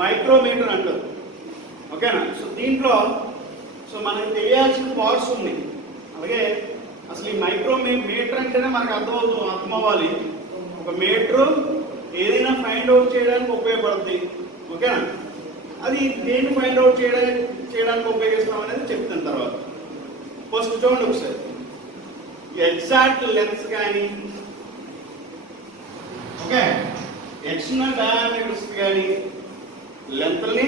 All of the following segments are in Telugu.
మైక్రోమీటర్ అంటారు. ఓకేనా? సో దీంట్లో మనకు తెలియాల్సిన పార్ట్స్ ఉన్నాయి. అలాగే అసలు ఈ మైక్రోమీటర్ అంటేనే మనకు అర్థం అవ్వాలి. ఒక మీటరు ఏదైనా ఫైండ్ అవుట్ చేయడానికి ఉపయోగపడుతుంది. ఓకేనా? అది దేన్ని ఫైండ్ అవుట్ చేయడానికి ఉపయోగిస్తాం అనేది చెప్తాను తర్వాత. ఫస్ట్ చూడండి ఒకసారి, ఎగ్జాక్ట్ లెన్స్ కానీ, ఓకే, ఎక్స్టర్నల్ డయామీటర్స్ కానీ, లెంత్ని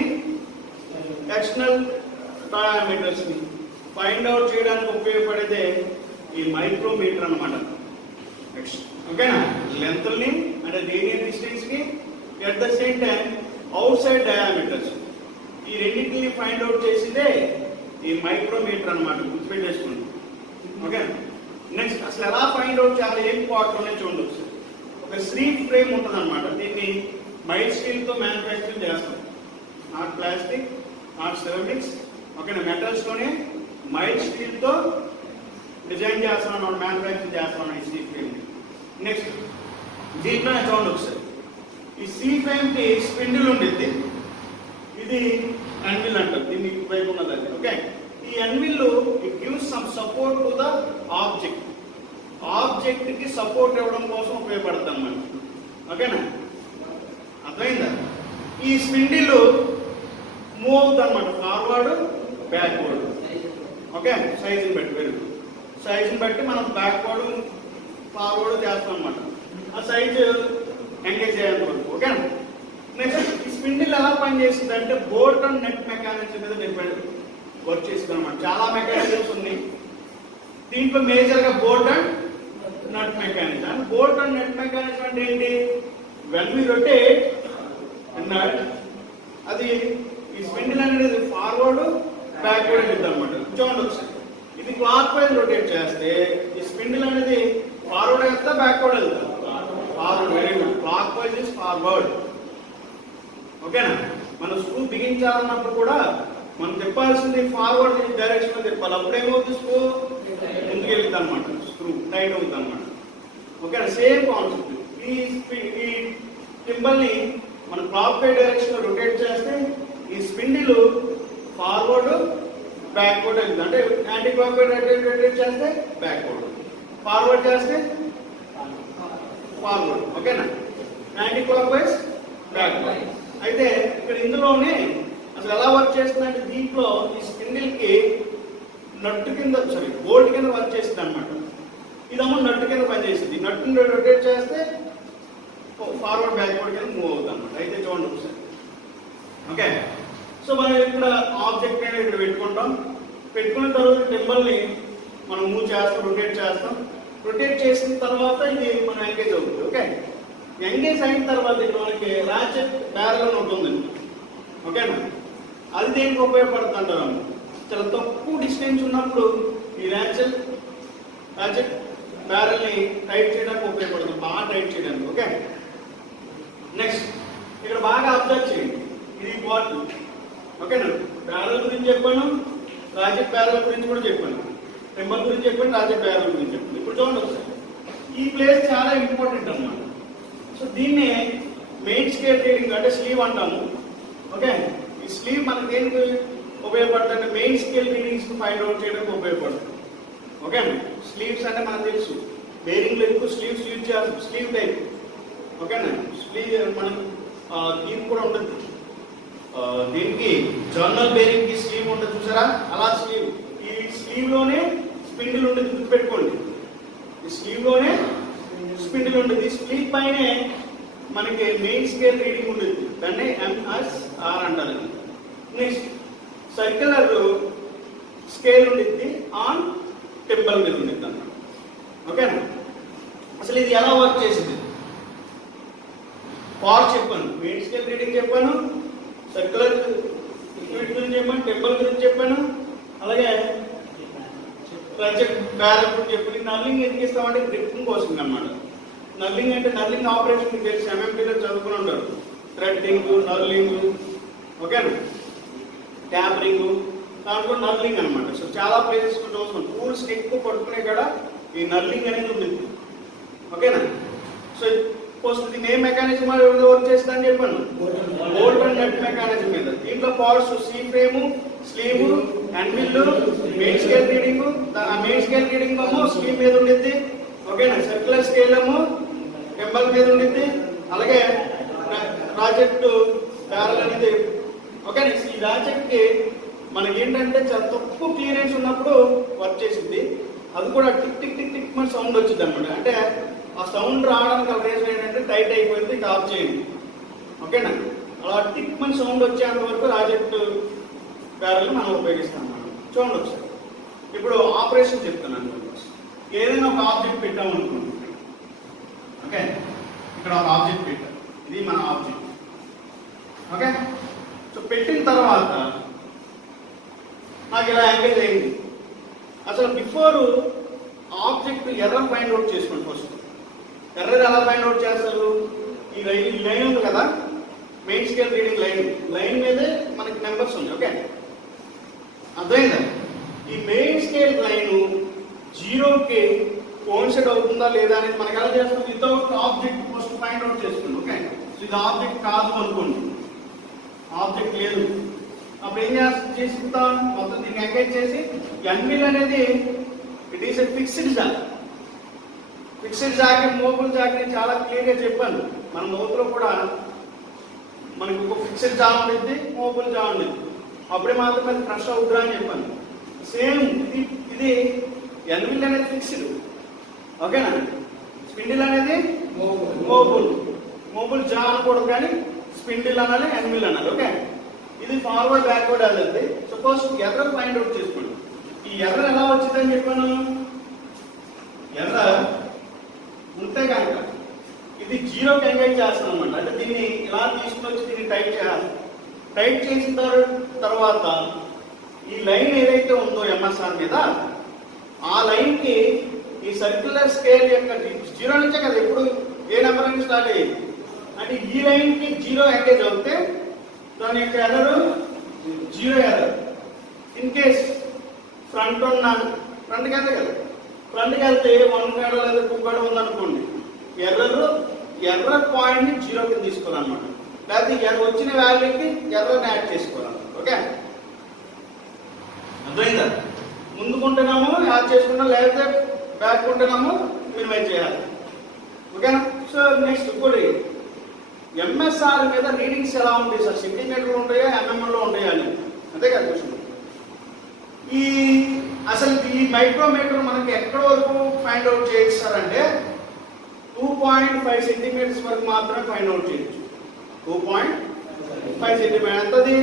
ఎక్స్టర్నల్ డయామీటర్స్ని ఫైండ్ అవుట్ చేయడానికి ఉపయోగపడేదే ఈ మైక్రోమీటర్ అన్నమాట. ఓకేనా? లెంత్ని అంటే రేడియల్ డిస్టెన్స్ని, at the same time outside diameters, ఈ రెండింటిని ఫైండ్ అవుట్ చేసిందే ఈ మైక్రోమీటర్ అన్నమాట. గుర్తుపెట్టేసుకోండి. ఓకే, నెక్స్ట్ అసలు ఎలా ఫైండ్ అవుట్ చేయాలి, ఏం పార్ట్ ఉన్నాయి చూడండి ఒకసారి. ఒక స్లీవ్ ఫ్రేమ్ ఉంటుంది అనమాట. దీన్ని మైల్డ్ స్టీల్తో మ్యానుఫ్యాక్చరింగ్ చేస్తాం. Not plastic, not ceramics. ఓకేనా? మెటల్స్తోనే మైల్డ్ స్టీల్తో డిజైన్ చేస్తాం అన్నమాట, మ్యానుఫ్యాక్చరింగ్ చేస్తాం ఈ స్లీవ్ ఫ్రేమ్. నెక్స్ట్ దీంట్లోనే చూడండి ఒకసారి, ఈ సీ ఫ్రేమ్కి స్పిన్డిల్ ఉండిద్ది. ఇది అన్విల్ అంటారు, దీన్ని వైపు ఉన్నది. ఓకే, ఈ anvil it gives some support to the object. Object కి సపోర్ట్ ఇవ్వడం కోసం ఉపయోగపడతాం మనం. ఓకేనా? అర్థమైందా? ఈ స్పిన్డిల్ మూవ్ అవుతుంది అనమాట, ఫార్వర్డ్ బ్యాక్వర్డ్. ఓకే, సైజుని బట్టి సైజుని బట్టి మనం బ్యాక్వర్డ్ ఫార్వర్డ్ చేస్తాం అనమాట. ఆ సైజు ఎంగేజ్ చేయాలనుకోండి. ఓకేనా? నెక్స్ట్ ఈ స్పిన్డిల్ ఎలా పనిచేస్తుంది అంటే బోల్ట్ అండ్ నెట్ మెకానిజం మీద డిపెండ్ వర్క్ చేస్తుంది అనమాట. చాలా మెకానిజమ్స్ ఉన్నాయి దీంట్లో, మేజర్గా bolt and nut mechanism. Bolt and nut mechanism అంటే ఏంటి? వెన్ వి రొటేట్ నట్, అది ఈ స్పిన్డిల్ అనేది ఫార్వర్డ్ బ్యాక్వర్డ్ వెళ్తుంది అనమాట. చూడండి ఒకసారి, ఇది క్లాక్ వైజ్ రొటేట్ చేస్తే ఈ స్పిన్డిల్ అనేది ఫార్వర్డ్ వెళ్తా బ్యాక్వర్డ్ వెళ్తా? Forward. Very good, clock wise is forward. ఓకేనా? మనం స్క్రూ బిగించాలన్నప్పుడు కూడా మనం తిప్పాల్సింది ఫార్వర్డ్ డైరెక్షన్ లో తిప్పాలి. అప్పుడేమవుతుంది? స్క్రూ ముందుకు వెళ్తుంది అనమాట, స్క్రూ టైట్ అవుతుంది అనమాట. ఓకేనా? Same concept. ఈ టింబల్ ని మనం క్లాక్ వైజ్ డైరెక్షన్ లో రొటేట్ చేస్తే ఈ స్పిన్డిల్ ఫార్వర్డ్ బ్యాక్వర్డ్ వెళ్తుంది. అంటే యాంటీ క్లాక్ వైజ్ రొటేట్ చేస్తే బ్యాక్వర్డ్, ఫార్వర్డ్ చేస్తే ఫార్వర్డ్. ఓకేనా? Anti clock wise backward. అయితే ఇక్కడ ఇందులోనే అసలు ఎలా వర్క్ చేస్తుందంటే దీంట్లో ఈ స్పిన్డిల్ కి నట్టు కింద బోల్ట్ కింద వర్క్ చేస్తుంది అనమాట. ఇదేమో నట్టు కింద పనిచేస్తుంది. నట్టుని రొటేట్ చేస్తే ఫార్వర్డ్ బ్యాక్వర్డ్ కింద మూవ్ అవుతుంది అనమాట. అయితే చూడండి ఒకసారి. ఓకే, సో మనం ఇక్కడ ఆబ్జెక్ట్ అనేది ఇక్కడ పెట్టుకున్న తర్వాత టింబల్ని మనం మూవ్ చేస్తాం, రొటేట్ చేస్తాం. రొటేట్ చేసిన తర్వాత ఇది మనం ఎంగేజ్ అవుతుంది. ఓకే, ఎంగేజ్ అయిన తర్వాత ఇక్కడ మనకి రాచెట్ బ్యారల్ అని ఉంటుందండి. ఓకేనా? అది దేనికి ఉపయోగపడుతుంది అంటారు? చాలా తక్కువ డిస్టెన్స్ ఉన్నప్పుడు ఈ రాచెట్ బ్యారల్ని టైట్ చేయడానికి ఉపయోగపడుతుంది, బాగా టైట్ చేయడానికి. ఓకే, నెక్స్ట్ ఇక్కడ బాగా అబ్జర్వ్ చేయండి, ఇది ఇంపార్టెంట్. ఓకేనా? బ్యారల్ గురించి చెప్పాను, రాచెట్ బ్యారల్ గురించి కూడా చెప్పాను, టెంబల్ గురించి చెప్పాను, రాచెట్ బ్యారల్ గురించి చెప్పాను. ఇప్పుడు చూడండి ఒకసారి, ఈ ప్లేస్ చాలా ఇంపార్టెంట్ అన్నమాట. సో దీన్ని మెయిన్ స్కేల్ రీడింగ్ అంటే స్లీవ్ అంటాము. ఓకే, ఈ స్లీవ్ మనకి దేనికి ఉపయోగపడుతుంది అంటే main scale readings find out చేయడానికి ఉపయోగపడుతుంది. ఓకే, స్లీవ్స్ అంటే మనకు తెలుసు, బేరింగ్లో ఎక్కువ స్లీవ్స్ యూజ్ చేయాలి, స్లీవ్ టైప్. ఓకేనా? స్లీవ్ మనం దీనికి కూడా ఉంటుంది, దీనికి జర్నల్ బేరింగ్ కి స్లీవ్ ఉంటుంది చూసారా, అలా స్లీవ్. ఈ స్లీవ్ లోనే స్పిన్డిల్ ఉంటుంది, గుర్తుపెట్టుకోండి. ఈ స్లీవ్ లోనే స్పిన్డిల్ ఉంటుంది. స్లీవ్ పైనే మనకి మెయిన్ స్కేల్ రీడింగ్ ఉంటుంది, దాన్ని MSR అంటారు. నెక్స్ట్ సర్క్యులర్ స్కేల్ ఉంటుంది, ఆన్ టెంబల్ మీద ఉంటుంది అన్నమాట. ఓకేనా? అసలు ఇది ఎలా వర్క్ చేసింది పార్ట్ చెప్పాను, మెయిన్ స్కేల్ రీడింగ్ చెప్పాను, సర్క్యులర్ గురించి చెప్పాను, టెంబల్ గురించి చెప్పాను, అలాగే బ్యారల్ గురించి చెప్పాను. నర్లింగ్ ఎందుకు ఇస్తామంటే గ్రిప్పింగ్ కోసం అన్నమాట. నర్లింగ్ అంటే నర్లింగ్ ఆపరేషన్ మీకు తెలిసి MMTలో చదువుకుని ఉంటారు. థ్రెడ్డింగ్, నర్లింగ్, ఓకేనా, ట్యాపరింగ్, దాంట్లో నర్లింగ్ అనమాట. సో చాలా ప్లేసెస్ చూస్తాం, టూల్స్ ఎక్కువ పట్టుకునే కూడా ఈ నర్లింగ్ అనేది ఉంటుంది. ఓకేనా? సో ఫస్ట్ ఇది ఏ మెకానిజం వర్క్ చేస్తుందని చెప్పాను, బోల్ట్ అండ్ నెట్ మెకానిజం మీద. దీంట్లో parts C frame, sleeve, handle, main scale reading. Main scale reading ఏమో స్లీవ్ మీద ఉండిద్ది, ఓకేనా. సర్క్యులర్ స్కేల్ ఏమో టెంబల్ మీద ఉండిద్ది. అలాగే ప్రాజెక్టు ప్యారల్ అనేది, ఓకేనా. ఈ ప్రాజెక్ట్ కి మనకి ఏంటంటే చాలా తక్కువ క్లియరెన్స్ ఉన్నప్పుడు వర్క్ చేసింది. అది కూడా టిక్ టిక్ టిక్ టిక్ మన సౌండ్ వచ్చింది అనమాట. అంటే ఆ సౌండ్ రావడానికి ఒక రీజన్ ఏంటంటే టైట్ అయిపోయింది, ఆఫ్ చేయండి, ఓకేనా. అలా టిక్ మన సౌండ్ వచ్చేంత వరకు ప్రాజెక్టు ప్యారల్ మనం ఉపయోగిస్తాం అన్నమాట. చూడండి ఒకసారి. ఇప్పుడు ఆపరేషన్ చెప్తున్నాను. ఏదైనా ఒక ఆబ్జెక్ట్ పెట్టామనుకోండి, ఓకే. ఇక్కడ ఒక ఆబ్జెక్ట్ పెట్టాం, ఇది మన ఆబ్జెక్ట్, ఓకే. సో పెట్టిన తర్వాత నాకు ఇలా ఎంగేజ్ అయింది. అసలు before object error find out చేసుకోండి. ఫస్ట్ ఎర్రర్ ఎలా ఫైండ్ అవుట్ చేస్తారు? ఈ లైన్ ఉంది కదా, మెయిన్ స్కేల్ రీడింగ్ లైన్ మీదే మనకి నెంబర్స్ ఉంది, ఓకే. అర్థమైందా? ఈ మెయిన్ స్కేల్ లైన్ 0కి కోయిన్సైడ్ అవుతుందా లేదా అనేది మనకి ఎలా చేస్తాం? Without object first find out చేసుకుంటాం, ఓకే. ఇది ఆబ్జెక్ట్ కాదు అనుకోండి, ఆబ్జెక్ట్ లేదు, అప్పుడు ఏం చేసుకుంటాం? మొత్తం దీన్ని ఎంగేజ్ చేసి ఎన్విల్ అనేది it is a fixed jack. Fixed jack, movable jack నేను చాలా క్లియర్గా చెప్పాను. మన మౌత్లో కూడా మనకి ఒక ఫిక్స్డ్ జా ఉండిద్ది, మోబుల్ జా ఉండిద్ది. అప్పుడే మాత్రం అది ఫ్రెష్ అవుతురా అని చెప్పాను. సేమ్ ఇది ఎన్విల్ అనేది ఫిక్స్డ్, ఓకేనా. స్పిండిల్ అనేది మోబుల్ జా అనకూడదు, కానీ స్పిండిల్ అనాలి, ఎన్విల్ అనాలి, ఓకే. ఇది ఫార్వర్డ్ బ్యాక్వర్డ్ అనేది. సపోజ్ ఎర్రర్ ఫైండ్ అవుట్ చేసుకోండి. ఈ ఎర్రర్ ఎలా వచ్చిందని చెప్పాను? ఎర్రర్ ఉంటే కనుక ఇది 0కి ఎంగేజ్ చేస్తాను అనమాట. అంటే దీన్ని ఇలా తీసుకుని వచ్చి దీన్ని టైప్ చేయాలి. టైప్ చేసిన తర్వాత ఈ లైన్ ఏదైతే ఉందో ఎంఎస్ఆర్ మీద, ఆ లైన్కి ఈ సర్క్యులర్ స్కేల్ యొక్క 0 నుంచే కదా ఎప్పుడు ఏ నెంబర్ నుంచి స్టార్ట్ అయ్యేది. అంటే ఈ లైన్కి 0 ఎంగేజ్ అవుతే దాని యొక్క ఎర్రర్ 0 ఎర్రర్. ఇన్ కేస్ ఫ్రంట్కి వెళ్తే కదా, ఫ్రంట్కి వెళ్తే 1 కాడో లేదా 2 కాడో ఉందనుకోండి, ఎర్రర్ పాయింట్ని 0కి తీసుకోవాలన్నమాట. లేకపోతే వచ్చిన వాల్యూకి ఎర్రర్ని యాడ్ చేసుకోవాలి, ఓకే. అర్థమైందా? ముందుకుంటున్నాము యాడ్ చేసుకుంటాం, లేకపోతే బ్యాక్ ఉంటున్నాము మినిమైజ్ చేయాలి, ఓకేనా. సో నెక్స్ట్ ఇంకోటి, ఎంఎస్ఆర్ మీద రీడింగ్స్ ఎలా ఉంటాయి సార్? సెంటీమీటర్లు ఉంటాయా, ఎంఎంలో ఉంటాయా అని, అంతే కదా క్వశ్చన్. అసలు ఈ మైక్రోమీటర్ మనకి ఎక్కడ వరకు ఫైండ్ అవుట్ చేయిస్తారంటే 2.5 సెంటీమీటర్స్ వరకు మాత్రమే ఫైండ్ అవుట్ చేయొచ్చు. 2.5 సెంటీమీటర్ ఎంతది?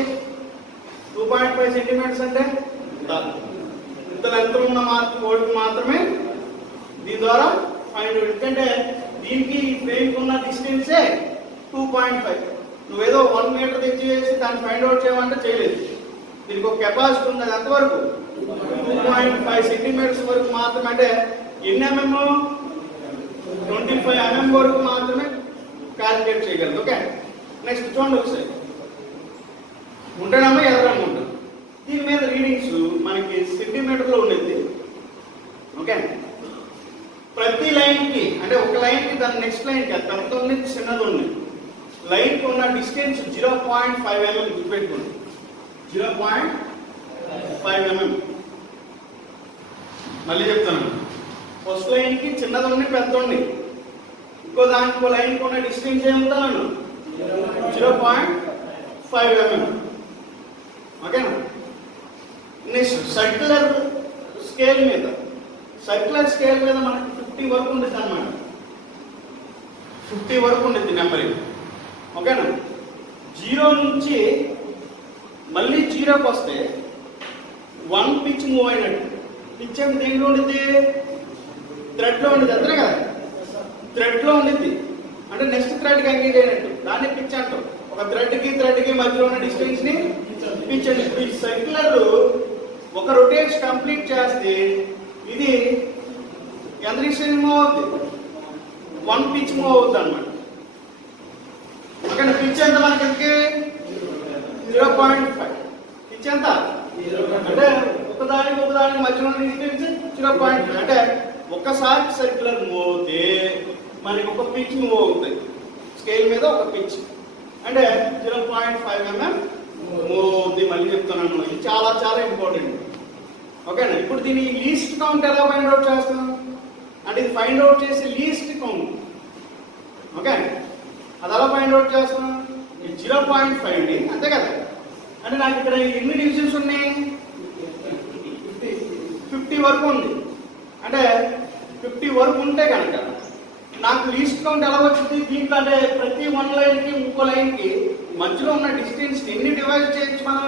2.5 సెంటీమీటర్స్ అంటే ఇంత లెంత్ ఉన్న కోడ్కి మాత్రమే దీని ద్వారా ఫైండ్ అవుట్. ఎందుకంటే దీనికి ఫ్రేమ్కి ఉన్న డిస్టెన్సే 2.5. నువ్వేదో 1 మీటర్ తెచ్చేసి దాన్ని ఫైండ్ అవుట్ చేయమంటే చేయలేదు. దీనికి ఒక కెపాసిటీ ఉంది, అది ఎంతవరకు? 2.5 సెంటీమీటర్స్ వరకు మాత్రమే. అంటే ఎన్ని ఎంఎం? 25 ఎంఎం వరకు మాత్రమే క్యాలిక్యులేట్ చేయగలదు, ఓకే. నెక్స్ట్ చూడండి ఒకసారి. ఉంటేనమ్మా ఎర్రగా ఉంటుంది. దీని మీద రీడింగ్స్ మనకి సెంటీమీటర్లో ఉండేది, ఓకే. ప్రతి లైన్కి అంటే ఒక లైన్కి దాని నెక్స్ట్ లైన్కి అది పెద్ద ఉంది, చిన్నది ఉంది. లైన్కి ఉన్న డిస్టెన్స్ 0.5 ఎంఎం గుర్తుపెట్టుకోండి. 0.5 ఎంఎం. మళ్ళీ చెప్తాను, ఫస్ట్ లైన్కి చిన్నది ఉంది, పెద్ద ఉంది. ఇంకో దానికి లైన్కి ఉన్న డిస్టెన్స్ ఏముంటాను? 0.5 ఎంఎం, ఓకేనా. నెక్స్ట్ సర్క్యులర్ స్కేల్ మీద మనకి 50 వరకు ఉంటుంది అన్నమాట. 50 వరకు ఉంటుంది నెంబరింగ్, ఓకేనా. 0 నుంచి మళ్ళీ 0కి వస్తే 1 పిచ్ మూవ్ అయినట్టు. పిచ్ అంటే దేంట్లో ఉండిద్ది? థ్రెడ్లో ఉండిద్ది, అంతే కదా. థ్రెడ్లో ఉండిద్ది అంటే నెక్స్ట్ థ్రెడ్కి ఎంగేజ్ అయినట్టు, దాన్ని పిచ్ అంటాం. ఒక థ్రెడ్కి మధ్యలో ఉన్న డిస్టెన్స్ని పిచ్ అని. ఇప్పుడు ఈ సర్క్యులర్ ఒక రొటేషన్ కంప్లీట్ చేస్తే ఇది ఎంత డిస్టెన్స్ మూవ్ అవుతుంది? 1 పిచ్ మూవ్ అవుతుంది అనమాట. ఓకే. పిచ్ ఎంత మనకి? 0.5. పిచ్ ఎంత అంటే ఒకదానికి మధ్యలో డిస్టెన్స్ 0.5. అంటే ఒక్కసారి సర్క్యులర్ మూవ్ అవుతే మనకి ఒక పిచ్ మూవ్ అవుతుంది. స్కేల్ మీద ఒక పిచ్. అంటే 0.5 mm మూవ్. మళ్ళీ చెప్తున్నాను, ఇది చాలా చాలా ఇంపార్టెంట్. ఓకేనా? ఇప్పుడు దీని లీస్ట్ కౌంట్ ఎలా ఫైండ్ అవుట్ చేస్తాం అంటే ఇది ఫైండ్ అవుట్ చేసి లీస్ట్ కౌంట్. ఓకే, అది ఎలా ఫైండ్ అవుట్ చేస్తాం? 0.5 అంతే కదా. అంటే నాకు ఇక్కడ ఎన్ని డివిజన్స్ ఉన్నాయి? 50 వరకు ఉంది. అంటే 50 వరకు ఉంటే కనుక నాకు లీస్ట్ కౌంట్ ఎలా వచ్చింది? దీంట్లో అంటే ప్రతి వన్ లైన్కి ఇంకో లైన్కి మధ్యలో ఉన్న డిస్టెన్స్ ఎన్ని డివైడ్ చేయొచ్చు? మనం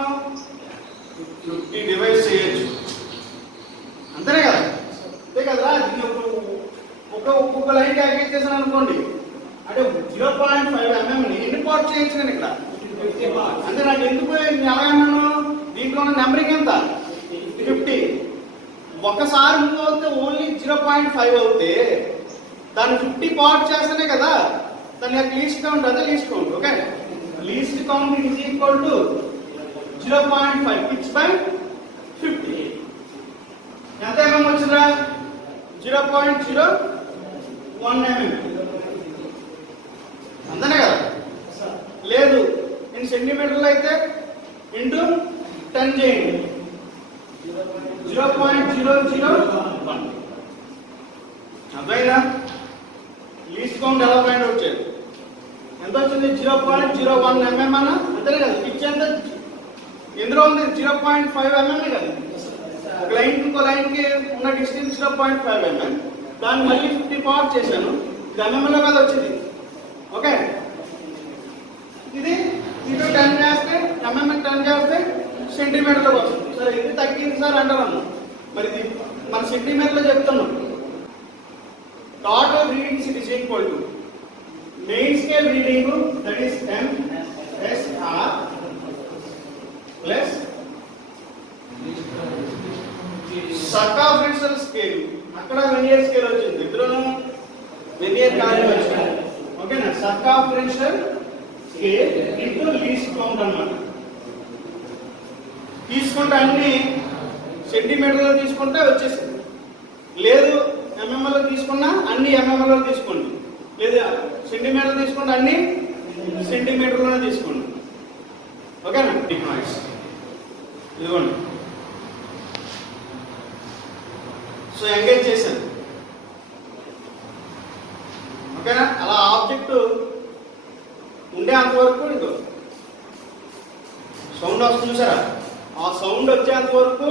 50 డివైడ్ చేయొచ్చు, అంతేనే కదా. అంతే కదరా. దీన్ని ఒక్కొక్క లైన్ క్యాల్కులేట్ చేశాను అనుకోండి, అంటే 0.5 mm ఎన్ని పార్ట్ చేయొచ్చు నేను ఇక్కడ? 50 పార్ట్స్. అంటే నాకు ఎందుకు ఎలా అన్నాను? దీంట్లో ఉన్న నెంబరింగ్ ఎంత? 50. ఒకసారి మూవ్ అవుతే ఓన్లీ 0.5 అవుతే దాన్ని 50 పార్ట్ చేస్తేనే కదా దాని యొక్క లీస్ట్ కౌంట్. అదే least count. Okay, least count is equal to 0.5 6/50. ఎంత mm వచ్చిందా? 0.01 mm. అంతనే కదా. లేదు, ఇన్ సెంటీమీటర్లు అయితే ఇంటూ 10 చేయండి, 0.001. అర్థమైందా? లీస్ట్ కౌంట్ ఎలా ఫైండ్ అవుట్ చేయాలి? ఎంత వచ్చింది? 0.01 mm అన్న, అంతనే కదా. పిచ్ ఎంత ఎందులో ఉంది? 0.5 mm కదా. ఒక లైన్ ఇంకో లైన్కి ఉన్న డిస్టెన్స్ 0.5 mm. దాన్ని మళ్ళీ 50 పార్ట్ చేశాను, ఇది mm లో కదా వచ్చింది. ఓకే, ఇది ఇటు 10 చేస్తే mm 10 చేస్తే సెంటీమీటర్లో వస్తుంది. సరే, ఇది తగ్గింది సార్ అంటారు. మరి ఇది మన సెంటీమీటర్లో చెప్తున్నాం. Total readings it is equal to main scale reading, that is MSR plus circumferential scale. అక్కడ వెనియర్ స్కేల్ వచ్చింది, ఇద్దరును వెనియర్ కాలం వచ్చింది. ఓకేనా? Circumferential scale into least count అన్నమాట. తీసుకుంటే అన్ని సెంటీమీటర్లో తీసుకుంటే వచ్చేసింది. లేదు ఎంఎంలో తీసుకున్నా అన్ని ఎంఎంలో తీసుకోండి, లేదు సెంటీమీటర్ తీసుకుంటే అన్ని సెంటీమీటర్లోనే తీసుకోండి. ఓకేనా? ఇదిగోండి. సో ఎంగేజ్ చేశాను. ఓకేనా? అలా ఆబ్జెక్ట్ ఉండే అంతవరకు ఇదో సౌండ్ వస్తుంది చూసారా? ఆ సౌండ్ వచ్చేంత వరకు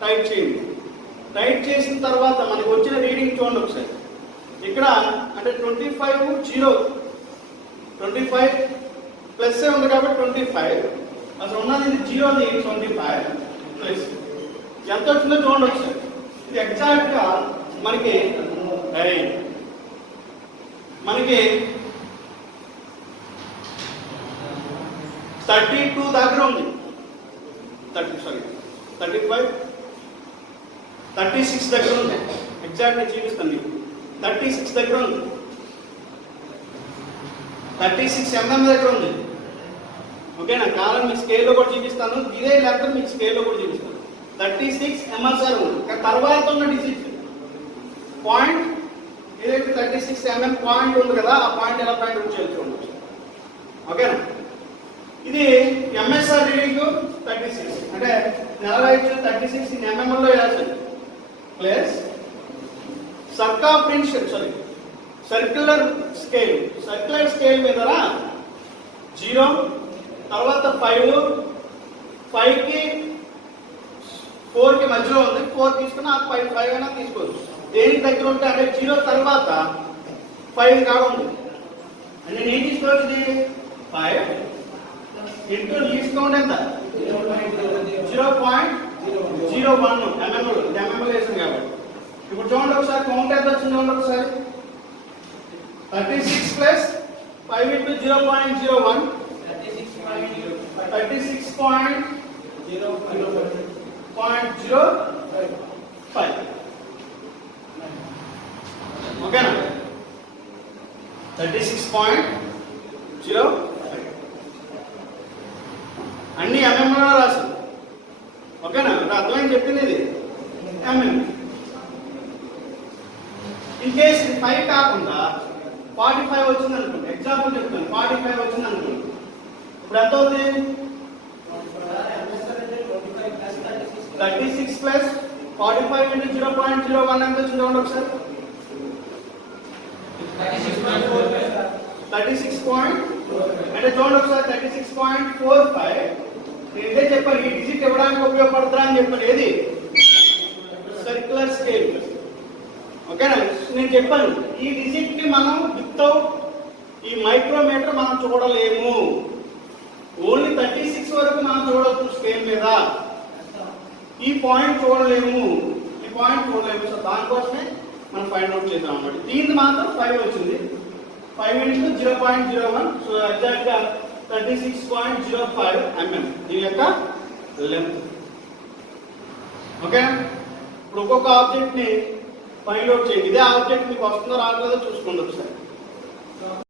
టైట్ చేయండి. టైట్ చేసిన తర్వాత మనకు వచ్చిన రీడింగ్ చూడండి ఒకసారి. ఇక్కడ అంటే 25 ప్లస్ ఉంది కాబట్టి 25. అసలు ఉన్నది ఇది 0ది 25 ప్లస్ ఎంత వచ్చిందో చూడండి ఒకసారి. ఇది ఎగ్జాక్ట్ గా మనకి 32 దగ్గర ఉంది. 35 36 దగ్గర ఉంది. ఎగ్జాక్ట్ గా చూపిస్తాను మీకు. 36 దగ్గర ఉంది, 36 mm దగ్గర ఉంది. ఓకేనా? కాలం మీ స్కేల్లో కూడా చూపిస్తాను, ఇదే లెక్క మీకు స్కేల్లో కూడా చూపిస్తాను. 36 MSR ఉంది. తర్వాత ఉన్న డిజిట్ పాయింట్ ఏదైతే 36 mm పాయింట్ ఉంది కదా, ఆ పాయింట్ ఎలా పాయింట్ అవుట్ చేయాలి చూడండి. ఓకేనా? ఇది MSR రీడింగ్ 36 అంటే నెల 36 mm లో వేయాల్సింది ప్లస్ సర్క్యులర్ స్కేల్ మీద 0 తర్వాత 5 కి 4 కి మధ్యలో ఉంది. 4 తీసుకున్నా 5 అయినా తీసుకోవచ్చు. దేనికి దగ్గర ఉంటే అంటే 0 తర్వాత 5 కావాలి అంటే నేను తీసుకోవచ్చు 5 ఇంటూ లీస్ట్ కౌంట్ ఎంత 0.01 mm వేసాం కాబట్టి. ఇప్పుడు చూడండి ఒకసారి కౌంట్ ఎంత వచ్చింది చూడండి ఒకసారి. 36 ప్లస్ 5 ఇంటూ 0.01 36.005. ఓకేనా? 36.05 అన్ని ఎంఎంలో రాశాను. ఓకేనా? అర్థమైంది చెప్పింది. ఇది ఎంఎం. ఇన్ కేస్ 5 కాకుండా 45 వచ్చింది అనుకోండి, ఎగ్జాంపుల్ చెప్తాను. 45 వచ్చింది అనుకోండి, ఇప్పుడు ఎంత అవుతుంది? 36 ప్లస్ 45 ఇంటూ 0.01 ఎంత వచ్చింది చూడండి ఒకసారి. 36 అంటే చూడండి ఒకసారి 36.45. నేను ఇదే చెప్పాను, ఈ డిజిట్ ఇవ్వడానికి ఉపయోగపడుతుందా అని చెప్పాను. ఏది? Circular scale. ఓకేనా? నేను చెప్పాను ఈ డిజిట్ ని మనం వితౌట్ ఈ మైక్రోమీటర్ మనం చూడలేము. ఓన్లీ 36 వరకు మనం చూడవచ్చు స్కేల్ మీద. ఈ పాయింట్ చూడలేము, ఈ పాయింట్ చూడలేము. సో దానికోసమే మనం ఫైండ్ అవుట్ చేద్దాం అన్నమాట. దీనికి మాత్రం 5 వచ్చింది. 5 ఇంటూ 0.01. సో ఎగ్జాక్ట్ గా 36.05 mm దీని యొక్క లెంత్. ఓకేనా? ఇప్పుడు ఒక్కొక్క ఆబ్జెక్ట్ ని ఫైండ్ అవుట్ చేయండి. ఇదే ఆబ్జెక్ట్ మీకు వస్తుందో రాలేదో చూసుకోండి ఒకసారి.